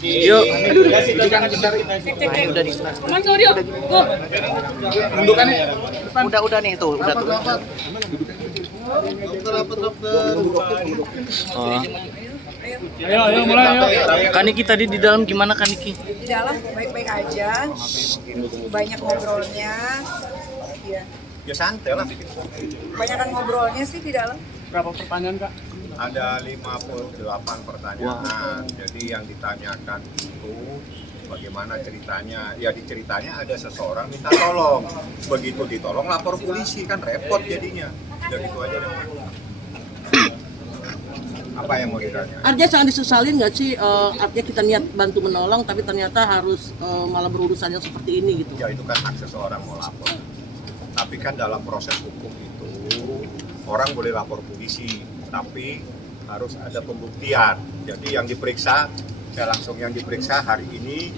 Yuk, udah di sana. Udah nih tuh, udah tuh. Oh. Ayo mulai ayo. Kaniki tadi di dalam gimana Kaniki? Di dalam baik-baik aja, banyak ngobrolnya, ya. Ya santai lah. Banyakan ngobrolnya sih di dalam. Berapa pertanyaan Kak? Ada 58 pertanyaan. Jadi yang ditanyakan itu bagaimana ceritanya. Ya di ceritanya ada seseorang minta tolong. Begitu ditolong lapor polisi, kan repot jadinya. Jadi itu aja deh. Apa yang mau ditanya? Artinya sangat disesalin nggak sih, artinya kita niat bantu menolong tapi ternyata harus malah berurusan yang seperti ini gitu? Ya itu kan hak seseorang mau lapor. Tapi kan dalam proses hukum itu orang boleh lapor polisi, tapi harus ada pembuktian. Jadi yang diperiksa, saya langsung yang diperiksa hari ini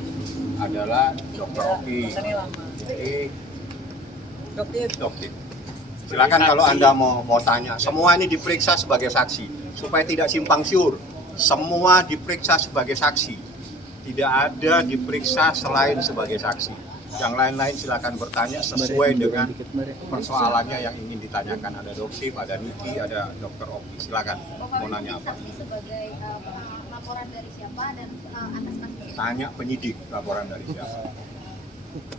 adalah Dr. Oki. Jadi dokter. Silakan kalau Anda mau tanya. Semua ini diperiksa sebagai saksi supaya tidak simpang siur. Semua diperiksa sebagai saksi. Tidak ada diperiksa selain sebagai saksi. Yang lain-lain silakan bertanya sesuai dengan persoalannya yang ingin ditanyakan. Ada Doktif, ada Niki, ada Dr. Oki. Silakan mau nanya apa? Ini sebagai laporan dari siapa dan atas kasus? Tanya penyidik laporan dari siapa.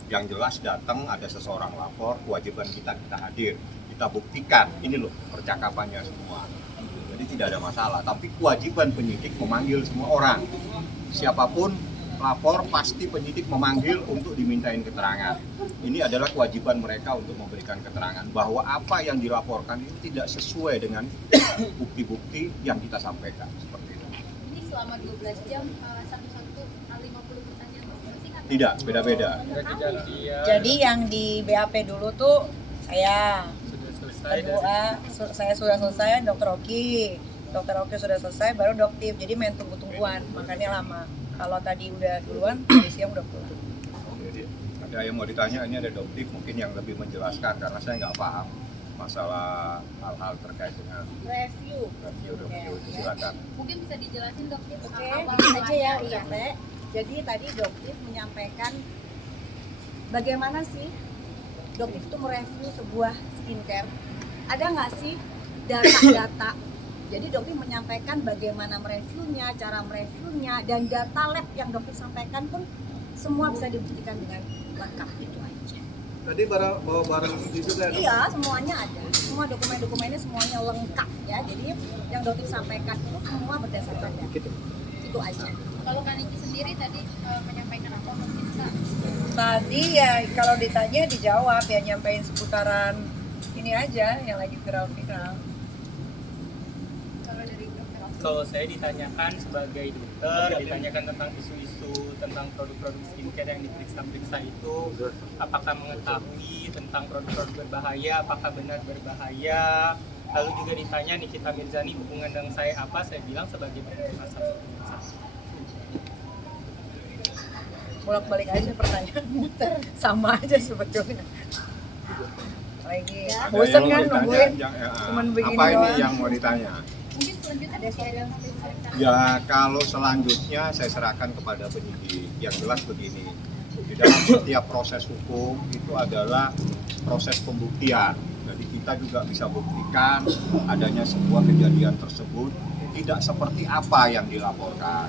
Yang jelas datang ada seseorang lapor, kewajiban kita hadir. Kita buktikan, ini loh percakapannya semua. Jadi tidak ada masalah, tapi kewajiban penyidik memanggil semua orang. Siapapun lapor pasti penyidik memanggil untuk dimintain keterangan. Ini adalah kewajiban mereka untuk memberikan keterangan bahwa apa yang dilaporkan itu tidak sesuai dengan bukti-bukti yang kita sampaikan seperti itu. Ini selama 12 jam satu-satu 50 pertanyaan masih kan? Tidak, beda-beda. Jadi yang di BAP dulu tuh saya, kedua saya sudah selesai, Dr. Oki sudah selesai, baru Doktif. Jadi main tunggu-tungguan, makanya lama. Kalau tadi udah duluan, siang udah pulang. Ada yang mau ditanya, ini ada Doktif mungkin yang lebih menjelaskan karena saya nggak paham masalah hal-hal terkait dengan Review. Silakan. Mungkin bisa dijelasin Doktif Oke, awal dikit aja ya, iya. Ute. Jadi tadi Doktif menyampaikan bagaimana sih Doktif itu mereview sebuah skincare. Ada nggak sih data-data? Jadi Doktif menyampaikan bagaimana mereviewnya, cara mereviewnya, dan data lab yang Doktif sampaikan pun semua bisa dibuktikan dengan lengkap, itu aja. Tadi bawa barang bukti juga ya? Iya, semuanya ada. Semua dokumen-dokumennya semuanya lengkap ya. Jadi yang Doktif sampaikan itu semua berdasarkan data. Itu aja. Kalau Kaniki sendiri tadi menyampaikan apa mungkin Kak? Tadi ya kalau ditanya dijawab ya, nyampein seputaran ini aja yang lagi viral-viral. Kalau dari Dokter Oki? Kalau saya ditanyakan sebagai dokter, ditanyakan tentang isu-isu tentang produk-produk skincare yang diperiksa-periksa itu, apakah mengetahui tentang produk-produk berbahaya, apakah benar berbahaya. Lalu juga ditanya Nikita Mirzani hubungan dengan saya apa, saya bilang sebagai pengusaha satu. Bolak-balik aja pertanyaan muter, sama aja sebetulnya. Lagi bosan kan nungguin cuman begini apa ini doang. yang mau ditanya? Mungkin selanjutnya ada yang Ya kalau selanjutnya saya serahkan kepada penyidik. Yang jelas begini, di dalam setiap proses hukum itu adalah proses pembuktian. Jadi kita juga bisa buktikan adanya sebuah kejadian tersebut tidak seperti apa yang dilaporkan.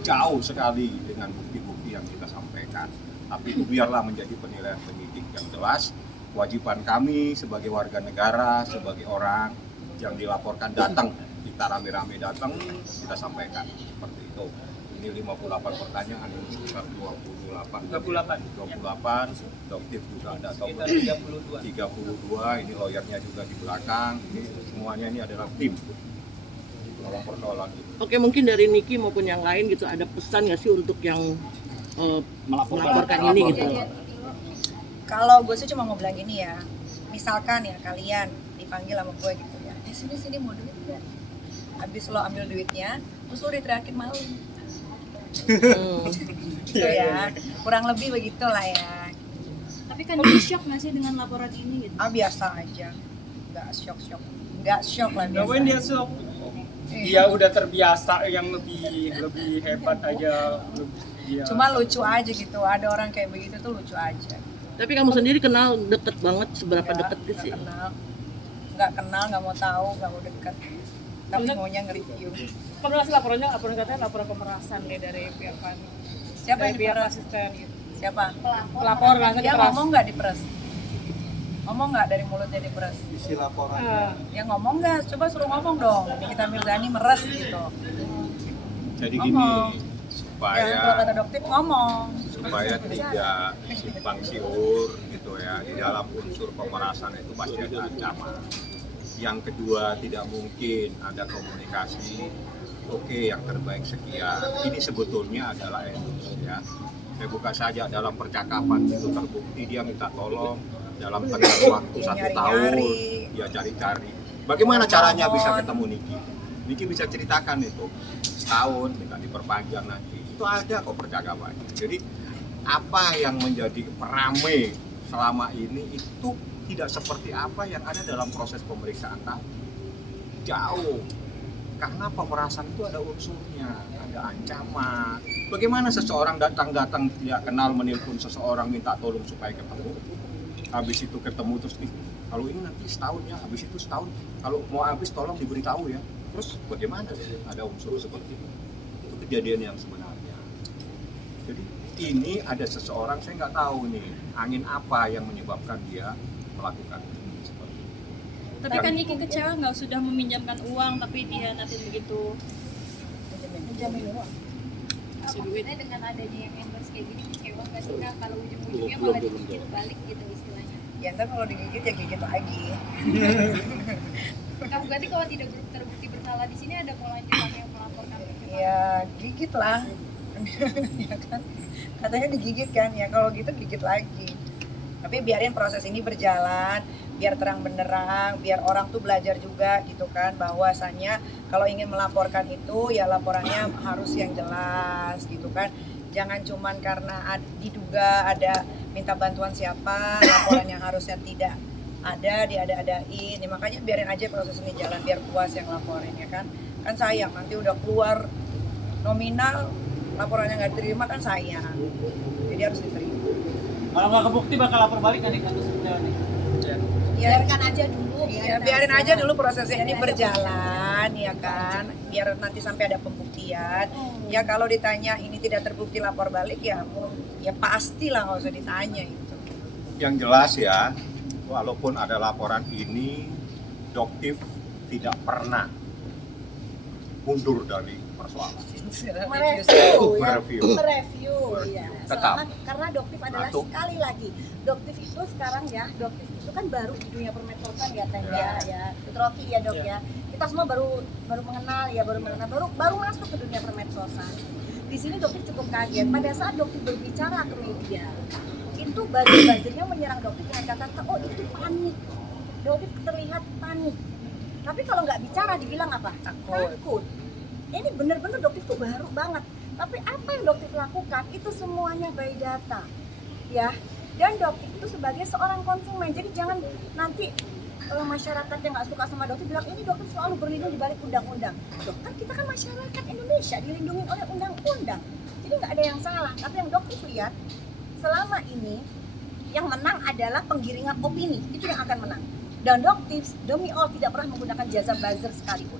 Jauh sekali dengan bukti-bukti yang kita sampaikan. Tapi itu biarlah menjadi penilaian penyidik. Yang jelas kewajiban kami sebagai warga negara, sebagai orang yang dilaporkan datang, kita rame-rame datang, kita sampaikan seperti itu. Ini 58 pertanyaan, ini sekitar 28, Doktif juga ada atau 32, ini lawyernya juga di belakang, ini semuanya ini adalah tim dalam persoalan ini. Oke, mungkin dari Niki maupun yang lain gitu, ada pesan nggak sih untuk yang melaporkan ini gitu? Kalau gue sih cuma mau bilang gini ya, misalkan ya kalian dipanggil sama gue gitu ya, sini mau duit nggak? Habis lo ambil duitnya, terus lo diteriakin malu. Gitu ya, kurang lebih begitulah ya. Tapi kan dia shock nggak sih dengan laporan ini gitu? Biasa aja, nggak shock lah biasa. Ngapain dia shock? Dia udah terbiasa yang lebih hebat aja. Cuma lucu aja gitu, ada orang kayak begitu tuh lucu aja. Tapi kamu sendiri kenal deket banget, seberapa deket sih? Nggak kenal, nggak mau tahu, nggak mau deket. Tapi maunya nge-review. Pernah laporannya, katanya laporan pemerasan deh dari pihak kami. Siapa Dari yang pihak diperas? asisten gitu. Siapa? Pelapor langsung Dia diperas. ngomong nggak diperas? Ngomong nggak dari mulutnya diperas? Isi laporan. Ya ngomong nggak? Coba suruh ngomong dong. Nikita Mirzani meres gitu. Jadi Ngomong. gini, Ya, kalau kata dokter ngomong. supaya tidak simpang siur gitu ya, di dalam unsur pemerasan itu pasti ada ancaman. Yang kedua, tidak mungkin ada komunikasi, oke yang terbaik sekian. Ini sebetulnya adalah endorse ya. Saya buka saja dalam percakapan itu terbukti dia minta tolong dalam tengah waktu 1 tahun, dia cari-cari. Bagaimana caranya bisa ketemu Niki? Niki bisa ceritakan itu, setahun minta diperpanjang nanti. Itu ada kok percakapannya. Jadi apa yang menjadi peramai selama ini itu tidak seperti apa yang ada dalam proses pemeriksaan tadi. Jauh. Karena pemerasan itu ada unsurnya, ada ancaman. Bagaimana seseorang datang tidak kenal menelpon seseorang minta tolong supaya ketemu. Habis itu ketemu terus kalau ini nanti setahun ya, habis itu setahun. Kalau mau habis tolong diberitahu ya. Terus bagaimana ada unsur seperti itu? Itu kejadian yang sebenarnya. Jadi ini ada seseorang, saya nggak tahu nih angin apa yang menyebabkan dia melakukan ini seperti itu. Tapi kan Niki kecewa nggak sudah meminjamkan uang tapi dihianatin begitu. Menjamin uang. Maksudnya dengan adanya yang endorse kayak gini kecewa nggak sih Kak kalau ujung-ujungnya malah digigit balik gitu istilahnya? Ya ntar kalau digigit ya gigit lagi. Kak berarti kalau tidak terbukti bersalah di sini ada kelanjutan yang melaporkan? Ya gigit lah. Ya kan? Katanya digigit kan, ya kalau gitu gigit lagi. Tapi biarin proses ini berjalan, biar terang benderang, biar orang tuh belajar juga gitu kan, bahwasannya kalau ingin melaporkan itu ya laporannya harus yang jelas gitu kan. Jangan cuman karena diduga ada minta bantuan siapa, laporan yang harusnya tidak ada diada-adain. Ya, makanya biarin aja proses ini jalan, biar puas yang laporin ya kan. Kan sayang nanti udah keluar nominal laporannya nggak diterima kan sayang. Jadi harus diterima. Kalau nggak kebukti bakal lapor balik kan nih kasusnya nih. Biarkan aja dulu. Ya, biarin aja dulu prosesnya ini berjalan ya kan. Biar nanti sampai ada pembuktian. Ya kalau ditanya ini tidak terbukti lapor balik ya pastilah nggak usah ditanya itu. Yang jelas ya, walaupun ada laporan ini, Doktif tidak pernah mundur dari persoalan. Mereview ya. Tetap. Karena Doktif adalah sekali lagi, Doktif itu sekarang ya, Doktif itu kan baru di dunia permedsosan ya Teh ya. Rocky ya Dok ya. Kita semua baru mengenal ya, baru masuk ke dunia permedsosan. Di sini Doktif cukup kaget pada saat Doktif berbicara ke media. Itu buzzer-buzzernya menyerang Doktif dengan kata-kata, oh itu panik. Doktif terlihat panik. Tapi kalau nggak bicara dibilang apa? Takut. Ini benar-benar Doktif tuh baru banget. Tapi apa yang Doktif lakukan itu semuanya by data, ya. Dan Doktif itu sebagai seorang konsumen. Jadi jangan nanti masyarakat yang nggak suka sama Doktif bilang ini Doktif selalu berlindung di balik undang-undang. Kan kita kan masyarakat Indonesia dilindungi oleh undang-undang. Jadi nggak ada yang salah. Tapi yang Doktif lihat selama ini yang menang adalah penggiringan opini. Itu yang akan menang. Dan Doktif demi all tidak pernah menggunakan jasa buzzer sekalipun.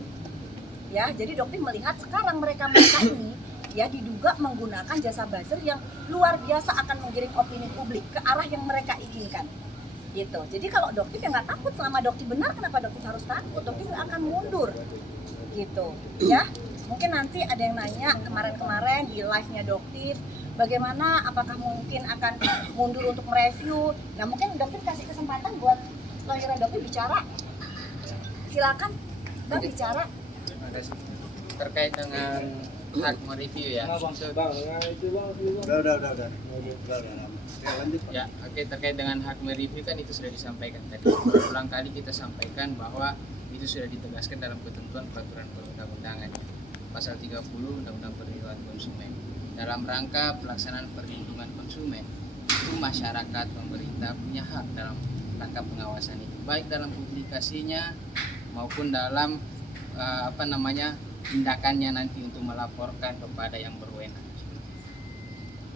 Ya, jadi Doktif melihat sekarang mereka ini ya diduga menggunakan jasa buzzer yang luar biasa akan menggiring opini publik ke arah yang mereka inginkan. Gitu. Jadi kalau Doktif yang nggak takut, selama Doktif benar kenapa Doktif harus takut? Doktif nggak akan mundur. Gitu. Ya. Mungkin nanti ada yang nanya kemarin-kemarin di live-nya Doktif, bagaimana apakah mungkin akan mundur untuk mereview. Nah, mungkin Doktif kasih kesempatan buat lawyer Doktif bicara. Silakan Bang bicara. Terkait dengan hak mereview ya. Udah. Ya, lanjut Pak. Ya, oke, terkait dengan hak mereview kan itu sudah disampaikan tadi. Berulang kali kita sampaikan bahwa itu sudah ditegaskan dalam ketentuan peraturan perundang-undangan pasal 30 Undang-Undang Perlindungan Konsumen. Dalam rangka pelaksanaan perlindungan konsumen, itu masyarakat, pemerintah punya hak dalam rangka pengawasan itu, baik dalam publikasinya maupun dalam tindakannya nanti untuk melaporkan kepada yang berwenang.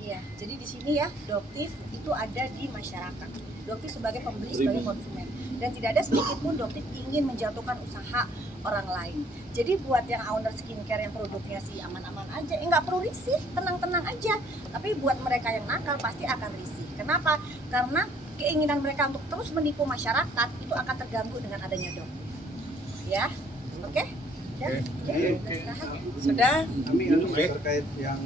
Iya, jadi di sini ya Doktif itu ada di masyarakat. Doktif sebagai pembeli, sebagai konsumen, dan tidak ada sedikit pun Doktif ingin menjatuhkan usaha orang lain. Jadi buat yang owner skincare yang produknya sih aman-aman aja, nggak perlu risih, tenang-tenang aja. Tapi buat mereka yang nakal pasti akan risih. Kenapa? Karena keinginan mereka untuk terus menipu masyarakat itu akan terganggu dengan adanya Doktif. Ya, oke? Ya, Oke. sudah. Kami terkait yang